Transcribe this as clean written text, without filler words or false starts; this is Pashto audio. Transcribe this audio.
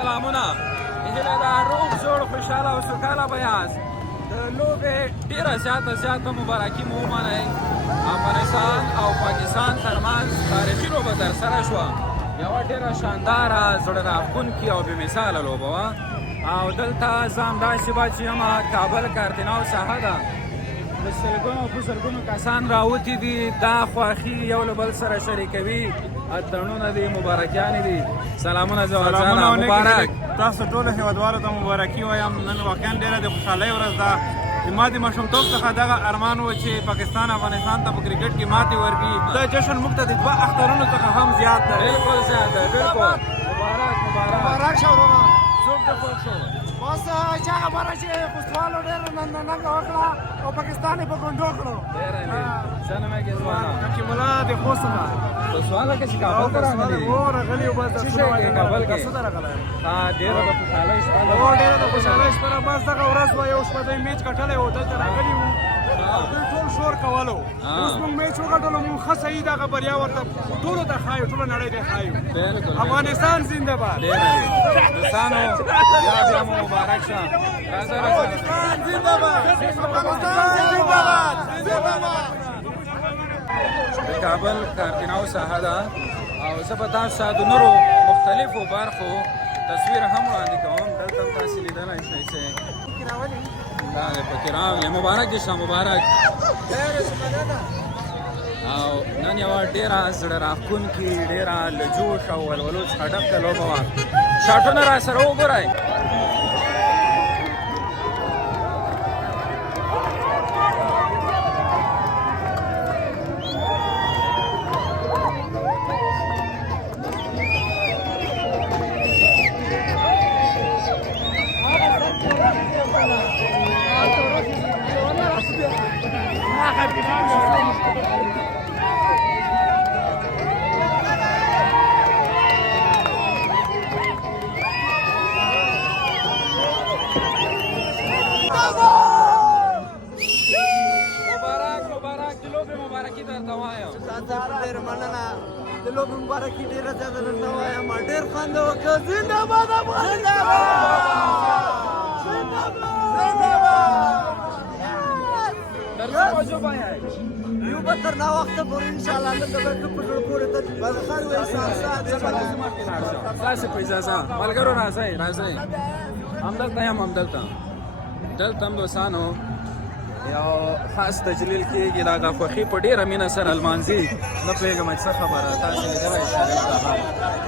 سلامونه هیله ده روغ جوړ خوشحاله او سوکاله به یاست د لوبې ډېره زیاته مبارکي مو ومنئ افغانستان او پاکستان ترمنځ تاریخي لوبه ترسره شوه یوه ډېره شانداره زړه راښکونکې او بېمثاله لوبه وه او دلته زه همداسې به چې یم کابل کارتیناو ساحه ده د سلګونو په زرګونو کسان راوتي دي دا خوښي یو له بل سره شریکوي اتڼونه دي مبارکیانې دي سلامونه زوالزاله مبارک تاسو ټولو هېوادوالو ته مبارکي وایم نن واقعا ډېره د خوشحالۍ ورځ ده ما د ماشومتوب څخه دغه ارمان و چې پاکستان افغانستان ته په کرکټ کې ماتې ورکړي دا جشن موږ ته د دوه اخترونو څخه هم زیات دی بالکل زیات دی بالکل مبارک شه ورونه څوک د خوښ شو بس چا خبره چې پښتوالو ډېر ننګه وکړه او پاکستان یې په ګونډو کړو ډېره دې څه نوم یې کې ځوانه حکیم الله د خوست څخه په سواله کې چې کابل ته راغلي راغلي او بس څه شی کې کابل کې څه راغلی ډېره د خوشحالۍ شپه ده ډېره د خوشحالۍ شپه ده بس دغه ورځ وه یو شپه د میچ ګټلی و دلته راغلي وو او دوی ټول شور کولو اوس موږ میچ وګټلو موږ ښه صحیح دغه بریا ورته ټولو ته ښایو ټوله نړۍ ته ښایو افغانستان زنده باد ډېره دې دوستانو بیا مو مبارک شه راځه افغانستان زنده باد افغانستان زنده باد د کابل کارتیناو ساحه ده او زه به تاسو ته د نورو مختلفو برخو تصویر هم وړاندې کوم دلته هم تاسې لیدلی شئ چې دا دی پکې راغلی مبارک دې شه مبارک او نن یوه ډېره زړه راښکونکې ډېره له جوش او ولولو څخه ډکه لوبه وه شاټونه را سره وګورئ مبارکي درته وایم ډېره مننه د لوبې مبارکي ډېره زیاته درته وایم ډېر خوند وکړ زنده باد یو به تر ناوخته پورې انشاءالله دلته به ټوپ په زړه پورې ته بلخان وایي تاسې په اجازه ملګرو راځئ همدلته یم همدلته هم دوستانو یو خاص تجلیل کېږي د هغه خوښي په ډېره مینه سره لمانځي نه پوهېږم چې څه خبره تاسې لیدلی شئ دلته